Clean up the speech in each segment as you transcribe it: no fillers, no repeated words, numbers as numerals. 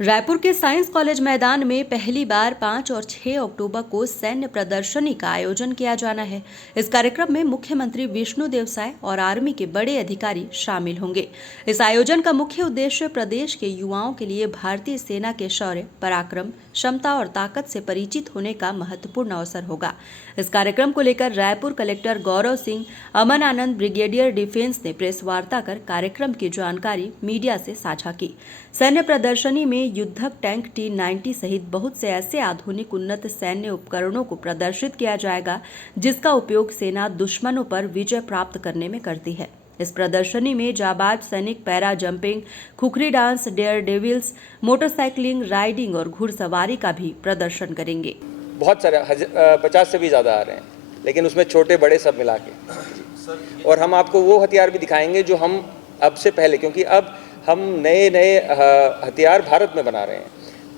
रायपुर के science college मैदान में पहली बार 5 और 6 अक्टूबर को सैन्य प्रदर्शनी का आयोजन किया जाना है। इस कार्यक्रम में मुख्यमंत्री विष्णुदेव साय और आर्मी के बड़े अधिकारी शामिल होंगे। इस आयोजन का मुख्य उद्देश्य प्रदेश के युवाओं के लिए भारतीय सेना के शौर्य, पराक्रम, क्षमता और ताकत से परिचित होने का महत्वपूर्ण अवसर होगा। इस कार्यक्रम को लेकर Raipur collector Gaurav Singh Aman Anand brigadier defence ने प्रेस वार्ता कर कार्यक्रम की जानकारी मीडिया से साझा की। सैन्य प्रदर्शनी में युद्धक टैंक T-90 सहित बहुत से ऐसे आधुनिक उन्नत सैन्य उपकरणों को प्रदर्शित किया जाएगा जिसका उपयोग सेना दुश्मनों पर विजय प्राप्त करने में करती है। इस प्रदर्शनी में जाबाज सैनिक para jumping, khukri dance, dare devils, motorcycling, riding और घुड़सवारी का भी प्रदर्शन करेंगे। बहुत सारे 50 से भी ज़्यादा आ रहे हैं, लेकिन उसमें छोटे बड़े सब मिला के। और हम आपको वो हथियार भी दिखाएंगे जो हम अब से पहले, क्योंकि अब हम नए नए हथियार भारत में बना रहे हैं,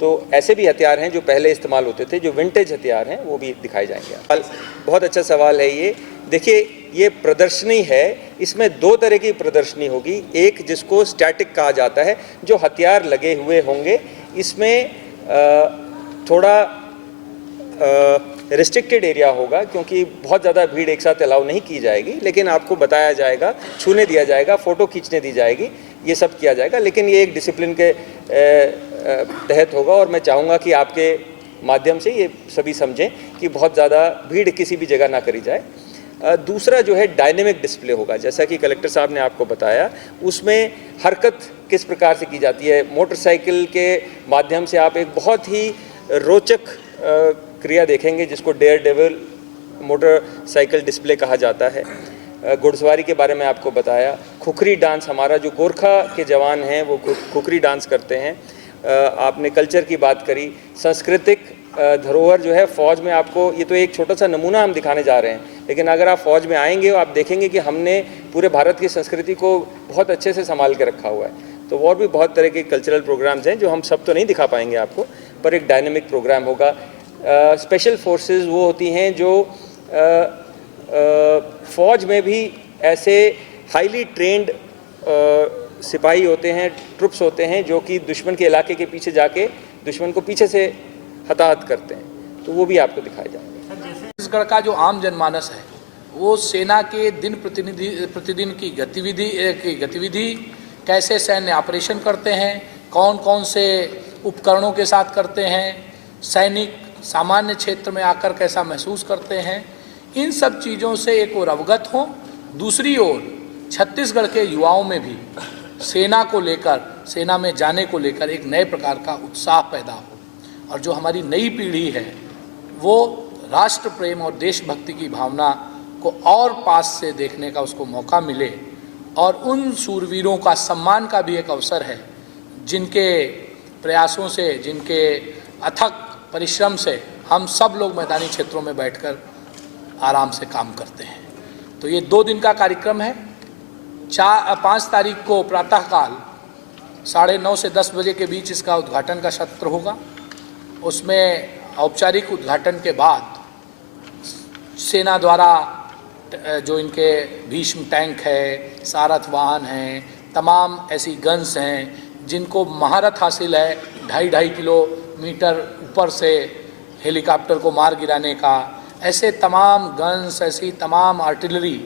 तो ऐसे भी हथियार हैं जो पहले इस्तेमाल होते थे, जो विंटेज हथियार हैं, वो भी दिखाए जाएंगे। बहुत अच्छा सवाल है ये। देखिए, ये प्रदर्शनी है, इसमें दो तरह की प्रदर्शनी होगी। एक जिसको स्टैटिक कहा जाता है, जो हथियार लगे हुए होंगे। इसमें थोड़ा रिस्ट्रिक्टेड एरिया होगा, क्योंकि बहुत ज़्यादा भीड़ एक साथ अलाउ नहीं की जाएगी, लेकिन आपको बताया जाएगा, छूने दिया जाएगा, फ़ोटो खींचने दी जाएगी, ये सब किया जाएगा। लेकिन ये एक डिसिप्लिन के तहत होगा, और मैं चाहूँगा कि आपके माध्यम से ये सभी समझें कि बहुत ज़्यादा भीड़ किसी भी जगह ना करी जाए। दूसरा जो है डायनेमिक डिस्प्ले होगा, जैसा कि कलेक्टर साहब ने आपको बताया। उसमें हरकत किस प्रकार से की जाती है, मोटरसाइकिल के माध्यम से आप एक बहुत ही रोचक क्रिया देखेंगे जिसको डेयर डेविल मोटरसाइकिल डिस्प्ले कहा जाता है। घुड़सवारी के बारे में आपको बताया। खुखरी डांस, हमारा जो गोरखा के जवान हैं वो खुखरी डांस करते हैं। आपने कल्चर की बात करी। सांस्कृतिक धरोहर जो है फौज में, आपको ये तो एक छोटा सा नमूना हम दिखाने जा रहे हैं, लेकिन अगर आप फौज में आएंगे आप देखेंगे कि हमने पूरे भारत की संस्कृति को बहुत अच्छे से संभाल के रखा हुआ है। तो और भी बहुत तरह के कल्चरल प्रोग्राम्स हैं जो हम सब तो नहीं दिखा पाएंगे आपको, पर एक डायनेमिक प्रोग्राम होगा। स्पेशल फोर्सेस वो होती हैं जो फ़ौज में भी ऐसे हाईली ट्रेंड सिपाही होते हैं, ट्रुप्स होते हैं, जो कि दुश्मन के इलाके के पीछे जाके दुश्मन को पीछे से हताहत करते हैं, तो वो भी आपको दिखाए जाएंगे। छत्तीसगढ़ का जो आम जनमानस है वो सेना के दिन प्रतिदिन की गतिविधि कैसे सैन्य ऑपरेशन करते हैं, कौन कौन से उपकरणों के साथ करते हैं, सैनिक सामान्य क्षेत्र में आकर कैसा महसूस करते हैं, इन सब चीज़ों से एक और अवगत हों। दूसरी ओर छत्तीसगढ़ के युवाओं में भी सेना को लेकर, सेना में जाने को लेकर एक नए प्रकार का उत्साह पैदा हो, और जो हमारी नई पीढ़ी है वो राष्ट्र प्रेम और देशभक्ति की भावना को और पास से देखने का उसको मौका मिले, और उन शूरवीरों का सम्मान का भी एक अवसर है जिनके प्रयासों से, जिनके अथक परिश्रम से हम सब लोग मैदानी क्षेत्रों में बैठकर आराम से काम करते हैं। तो ये 2 दिन का कार्यक्रम है। 5 तारीख को प्रातःकाल 9:30 से 10 बजे के बीच इसका उद्घाटन का सत्र होगा। उसमें औपचारिक उद्घाटन के बाद सेना द्वारा जो इनके भीष्म टैंक है, सारथ वाहन हैं, तमाम ऐसी गन्स हैं जिनको महारत हासिल है 2.5 किलोमीटर ऊपर से हेलीकॉप्टर को मार गिराने का, ऐसे तमाम गन्स, ऐसी तमाम आर्टिलरी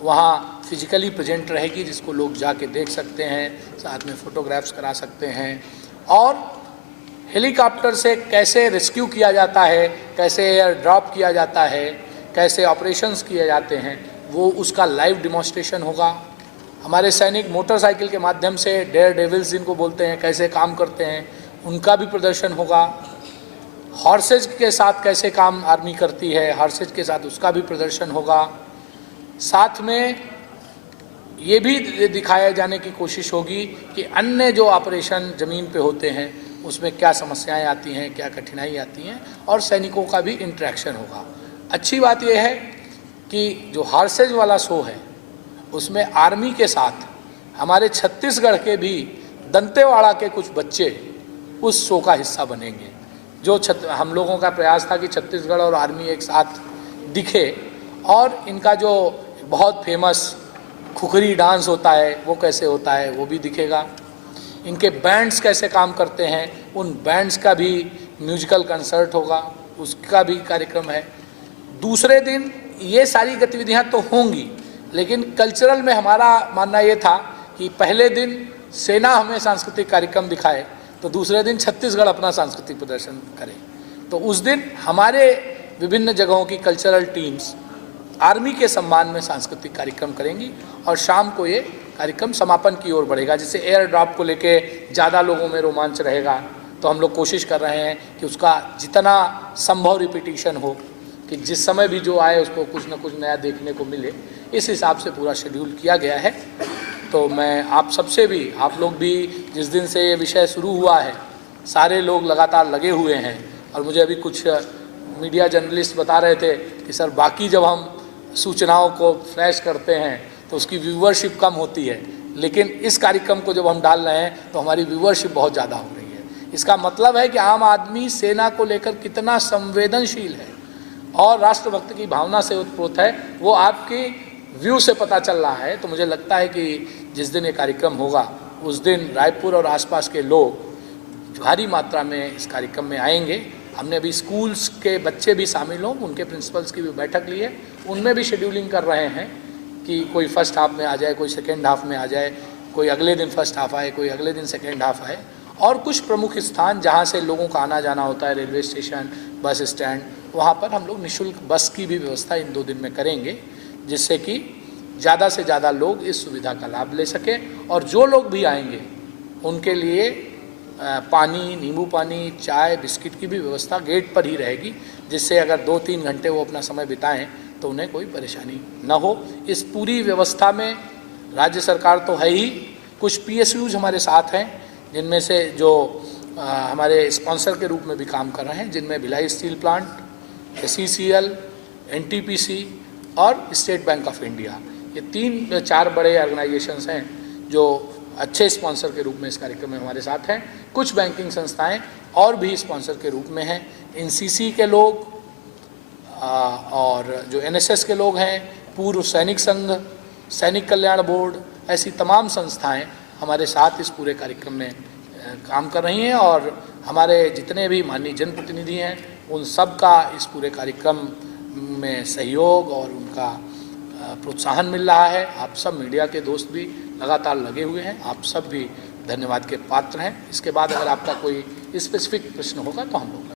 वहाँ फिजिकली प्रेजेंट रहेगी, जिसको लोग जाके देख सकते हैं, साथ में फ़ोटोग्राफ्स करा सकते हैं। और हेलीकॉप्टर से कैसे रेस्क्यू किया जाता है, कैसे एयर ड्रॉप किया जाता है, कैसे ऑपरेशंस किए जाते हैं, वो उसका लाइव डिमॉन्स्ट्रेशन होगा। हमारे सैनिक मोटरसाइकिल के माध्यम से डेयर डेविल्स जिनको बोलते हैं, कैसे काम करते हैं, उनका भी प्रदर्शन होगा। हॉर्सेज के साथ कैसे काम आर्मी करती है, हॉर्सेज के साथ उसका भी प्रदर्शन होगा। साथ में ये भी दिखाया जाने की कोशिश होगी कि अन्य जो ऑपरेशन ज़मीन पे होते हैं उसमें क्या समस्याएं आती हैं, क्या कठिनाई आती हैं, और सैनिकों का भी इंटरेक्शन होगा। अच्छी बात यह है कि जो हॉर्सेज वाला शो है उसमें आर्मी के साथ हमारे छत्तीसगढ़ के भी दंतेवाड़ा के कुछ बच्चे उस शो का हिस्सा बनेंगे। जो हम लोगों का प्रयास था कि छत्तीसगढ़ और आर्मी एक साथ दिखे, और इनका जो बहुत फेमस खुखरी डांस होता है वो कैसे होता है वो भी दिखेगा। इनके बैंड्स कैसे काम करते हैं, उन बैंड्स का भी म्यूजिकल कंसर्ट होगा, उसका भी कार्यक्रम है। दूसरे दिन ये सारी गतिविधियां तो होंगी, लेकिन कल्चरल में हमारा मानना ये था कि पहले दिन सेना हमें सांस्कृतिक कार्यक्रम दिखाए तो दूसरे दिन छत्तीसगढ़ अपना सांस्कृतिक प्रदर्शन करे। तो उस दिन हमारे विभिन्न जगहों की कल्चरल टीम्स आर्मी के सम्मान में सांस्कृतिक कार्यक्रम करेंगी और शाम को ये कार्यक्रम समापन की ओर बढ़ेगा। जैसे एयर ड्रॉप को लेके ज़्यादा लोगों में रोमांच रहेगा, तो हम लोग कोशिश कर रहे हैं कि उसका जितना संभव रिपीटिशन हो, कि जिस समय भी जो आए उसको कुछ ना कुछ नया देखने को मिले, इस हिसाब से पूरा शेड्यूल किया गया है। तो मैं आप सबसे भी, आप लोग भी जिस दिन से ये विषय शुरू हुआ है, सारे लोग लगातार लगे हुए हैं। और मुझे अभी कुछ मीडिया जर्नलिस्ट बता रहे थे कि सर बाकी जब हम सूचनाओं को फ्लैश करते हैं तो उसकी व्यूवरशिप कम होती है, लेकिन इस कार्यक्रम को जब हम डाल रहे हैं तो हमारी व्यूवरशिप बहुत ज़्यादा हो रही है। इसका मतलब है कि आम आदमी सेना को लेकर कितना संवेदनशील है और राष्ट्रभक्ति की भावना से उत्प्रोत है, वो आपकी व्यू से पता चल रहा है। तो मुझे लगता है कि जिस दिन ये कार्यक्रम होगा उस दिन रायपुर और आसपास के लोग भारी मात्रा में इस कार्यक्रम में आएंगे। हमने अभी स्कूल्स के बच्चे भी शामिल हों, उनके प्रिंसिपल्स की भी बैठक ली है, उनमें भी शेड्यूलिंग कर रहे हैं कि कोई फर्स्ट हाफ में आ जाए, कोई सेकेंड हाफ में आ जाए, कोई अगले दिन फर्स्ट हाफ आए, कोई अगले दिन सेकेंड हाफ आए। और कुछ प्रमुख स्थान जहाँ से लोगों का आना जाना होता है, रेलवे स्टेशन, बस स्टैंड, वहाँ पर हम लोग निःशुल्क बस की भी व्यवस्था इन 2 दिन में करेंगे, जिससे कि ज़्यादा से ज़्यादा लोग इस सुविधा का लाभ ले सकें। और जो लोग भी आएंगे उनके लिए पानी, नींबू पानी, चाय, बिस्किट की भी व्यवस्था गेट पर ही रहेगी, जिससे अगर 2-3 घंटे वो अपना समय बिताएं तो उन्हें कोई परेशानी न हो। इस पूरी व्यवस्था में राज्य सरकार तो है ही, कुछ PSUs हमारे साथ हैं, जिनमें से जो हमारे स्पॉन्सर के रूप में भी काम कर रहे हैं, जिनमें Bhilai steel plant, SECL, NTPC और स्टेट बैंक ऑफ इंडिया, ये 3-4 बड़े ऑर्गेनाइजेशंस हैं जो अच्छे स्पॉन्सर के रूप में इस कार्यक्रम में हमारे साथ हैं। कुछ बैंकिंग संस्थाएं और भी स्पॉन्सर के रूप में हैं, NCC के लोग और जो NSS के लोग हैं, पूर्व सैनिक संघ, सैनिक कल्याण बोर्ड, ऐसी तमाम संस्थाएं हमारे साथ इस पूरे कार्यक्रम में काम कर रही हैं। और हमारे जितने भी माननीय जनप्रतिनिधि हैं उन सब का इस पूरे कार्यक्रम में सहयोग और उनका प्रोत्साहन मिल रहा है। आप सब मीडिया के दोस्त भी लगातार लगे हुए हैं, आप सब भी धन्यवाद के पात्र हैं। इसके बाद अगर आपका कोई स्पेसिफिक प्रश्न होगा तो हम लोग